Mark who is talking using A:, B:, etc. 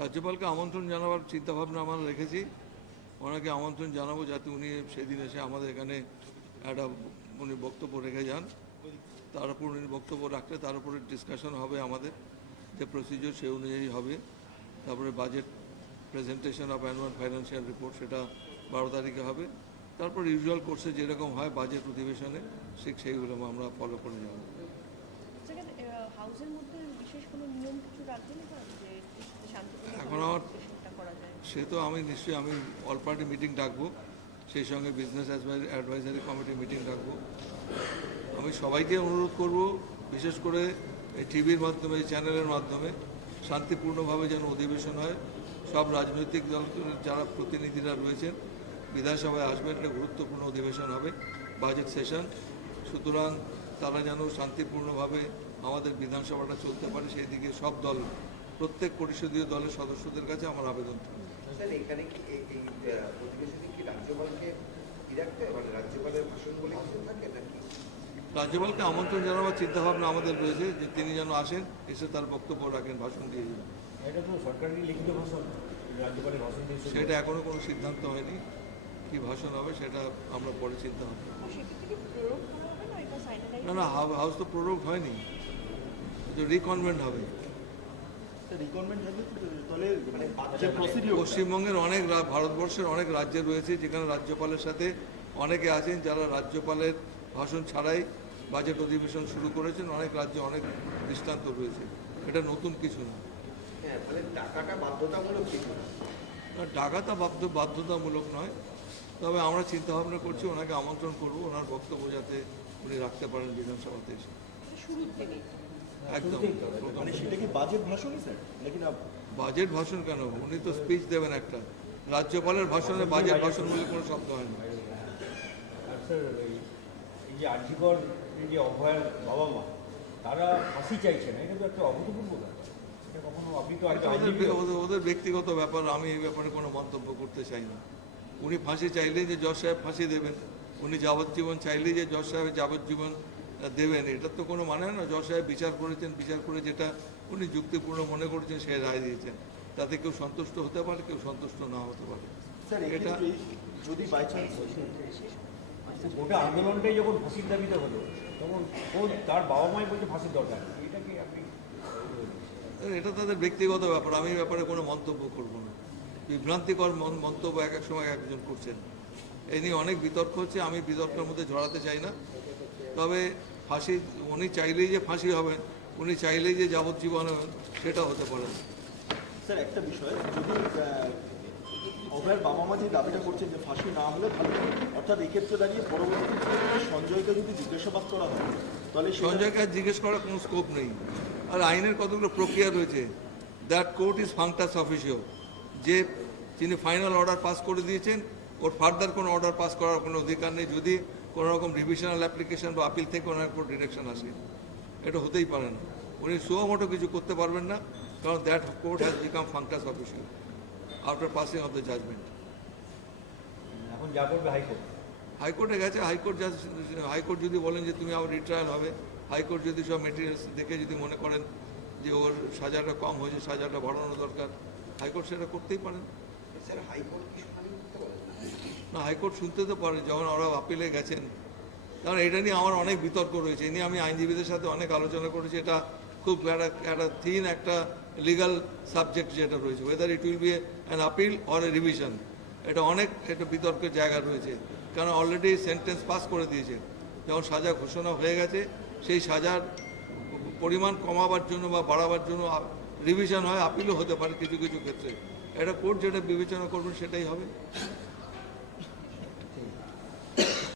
A: রাজ্যপালকে আমন্ত্রণ জানাবার চিন্তাভাবনা আমরা রেখেছি। ওনাকে আমন্ত্রণ জানাব যাতে উনি সেদিন এসে আমাদের এখানে একটা উনি বক্তব্য রেখে যান। তার উপর উনি বক্তব্য রাখলে তার উপরে ডিসকাশন হবে আমাদের, যে প্রসিজিওর সে অনুযায়ী হবে। তারপরে budget presentation of annual financial report সেটা বারো তারিখে হবে। তারপর ইউজুয়াল কোর্সে যেরকম হয় বাজেট অধিবেশনে, ঠিক সেইগুলো আমরা ফলো করে
B: কিছু রাখবেন না যে শান্তিপূর্ণ
A: এখন আমার
B: সেটা করা যায়
A: সে তো আমি নিশ্চয়ই, আমি অল পার্টি মিটিং ডাকবো, সেই সঙ্গে বিজনেস অ্যাডভাইজারি কমিটি মিটিং ডাকবো। আমি সবাইকে অনুরোধ করব, বিশেষ করে এই টিভির মাধ্যমে, এই চ্যানেলের মাধ্যমে, শান্তিপূর্ণভাবে যেন অধিবেশন হয়। সব রাজনৈতিক দল যারা প্রতিনিধিরা রয়েছেন, বিধানসভায় আসবেন একটা গুরুত্বপূর্ণ অধিবেশন হবে বাজেট সেশন সুতরাং তারা যেন শান্তিপূর্ণভাবে আমাদের বিধানসভাটা চলতে পারে, সেই দিকে সব দল, প্রত্যেক পরিষদীয় দলের সদস্যদের কাছে আমার আবেদন থাকবে।
C: এখানে কি এই- অধিবেশনে কি রাজ্যপালকে? মানে রাজ্যপালের ভাষণ বলে কিছু থাকে নাকি?
A: রাজ্যপালকে আমন্ত্রণ জানাবার চিন্তাভাবনা আমাদের রয়েছে যে তিনি যেন আসেন এসে তার বক্তব্য রাখেন ভাষণ দিয়ে যান
D: এটা তো সরকারি লিখিত ভাষণ? রাজ্যপালের ভাষণ দিয়ে
A: সেটা এখনও কোনো সিদ্ধান্ত হয়নি কি ভাষণ হবে সেটা আমরা পরে চিন্তা হবে
B: সেক্ষেত্রে কি প্রয়োগ করা হবে না
A: না না হাউ- হাউস তো প্রোডক্ট হয়নি রিকনভেন্ট হবে
E: রিকোয়ারমেন্ট থাকবে তো তাহলে মানে যে প্রসিডিওর
A: পশ্চিমবঙ্গের অনেক ভারতবর্ষের অনেক রাজ্যে রয়েছে যেখানে রাজ্যপালের সাথে অনেকে আছেন যারা রাজ্যপালের ভাষণ ছাড়াই বাজেট অধিবেশন শুরু করেছেন অনেক রাজ্যে অনেক দৃষ্টান্ত রয়েছে। এটা নতুন কিছু না।
C: হ্যাঁ মানে টাকাটা বাধ্যতামূলক
A: নয়। তবে আমরা চিন্তা ভাবনা করছি ওনাকে আমন্ত্রণ করব ওনার বক্তব্য যাতে উনি রাখতে পারেন বিধানসভাতে এসে।
B: শুরুর থেকেই
E: মানে সেটা কি বাজেট ভাষণই স্যার? নাকি না?
A: বাজেট ভাষণ কেন? উনি তো স্পিচ দেবেন একটা। রাজ্যপালের ভাষণে বাজেট ভাষণ বলে কোনো শব্দ হয় না।
D: এই এই যে আর্যিকর যে অভয়ের বাবা মা তারা ফাঁসি চাইছে না? এটা তো একটা অভূতপূর্ব ব্যাপার।
A: ওদের ব্যক্তিগত ব্যাপার আমি এই ব্যাপারে কোনো মন্তব্য করতে চাই না। উনি ফাঁসি চাইলেই যে জজ সাহেব ফাঁসি দেবেন। উনি যাবজ্জীবন চাইলেই যে জজ সাহেব যাবজ্জীবন দেবেন। এটার তো কোনো মানে না জজ সাহেব বিচার করেছেন বিচার করে যেটা উনি যুক্তিপূর্ণ মনে করেছেন সে রায় দিয়েছেন। তাতে কেউ সন্তুষ্ট হতে পারে কেউ সন্তুষ্ট না হতে পারে। এটা-
E: যদি
D: গোটা আন্দোলনটাই যখন ফাঁসির দাবিতে হলো তখন ও তার বাবা মাই বলছে ফাঁসির দরকার নেই। এটা আপনি
A: এটা তাদের ব্যক্তিগত ব্যাপার আমি ব্যাপারে কোনো মন্তব্য করব না। বিভ্রান্তিকর মন্তব্য এক এক সময় একজন করছেন। এই নিয়ে অনেক বিতর্ক হচ্ছে আমি বিতর্কের মধ্যে জড়াতে চাই না। তবে ফাঁসি উনি চাইলেই যে ফাঁসি হবেন উনি চাইলেই যে যাবজ্জীবন হবেন সেটা হতে পারে
E: স্যার একটা বিষয় যদি অভয়ের বাবা মা যে দাবিটা করছেন যে ফাঁসি না হলে ভালো অর্থাৎ এক্ষেত্রে দাঁড়িয়ে পরবর্তীতে সঞ্জয়কে যদি জিজ্ঞাসাবাদ করা হয় তাহলে
A: সঞ্জয়কে আর জিজ্ঞেস করার কোনো স্কোপ নেই। আর আইনের কতগুলো প্রক্রিয়া রয়েছে that court is functus officio যে যিনি ফাইনাল অর্ডার পাস করে দিয়েছেন ওর ফার্দার কোনো অর্ডার পাস করার কোনো অধিকার নেই। যদি কোনো রকম রিভিশনাল অ্যাপ্লিকেশন বা আপিল থেকে ওনার কোনো ডিরেকশন আসে। এটা হতেই পারে না। উনি সুমোটো কিছু করতে পারবেন না কারণ that court has become functus officio after passing of the judgement
D: এখন যা করবে হাইকোর্ট
A: হাইকোর্টে গেছে হাইকোর্ট জাজ হাইকোর্ট যদি বলেন যে তুমি আবার রিট্রায়াল হবে হাইকোর্ট যদি সব মেটেরিয়ালস দেখে যদি মনে করেন যে ওর সাজাটা কম হয়েছে সাজাটা বাড়ানো দরকার হাইকোর্ট সেটা করতেই পারেন।
C: স্যার হাইকোর্ট কি শুনানি করতে পারে
A: না, হাইকোর্ট শুনতে তো পারে যখন ওরা আপিলে গেছেন। কারণ এটা নিয়ে আমার অনেক বিতর্ক রয়েছে। এ নিয়ে আমি আইনজীবীদের সাথে অনেক আলোচনা করেছি। এটা খুব একটা একটা থিন একটা লিগাল সাবজেক্ট যেটা রয়েছে whether it will be an appeal or a revision এটা অনেক, একটা বিতর্কের জায়গা রয়েছে। কারণ অলরেডি সেন্টেন্স পাস করে দিয়েছে। যখন সাজা ঘোষণা হয়ে গেছে, সেই সাজার পরিমাণ কমাবার জন্য বা বাড়াবার জন্য রিভিশন হয় আপিলও হতে পারে কিছু কিছু ক্ষেত্রে। এটা কোর্ট যেটা বিবেচনা করবেন সেটাই হবে।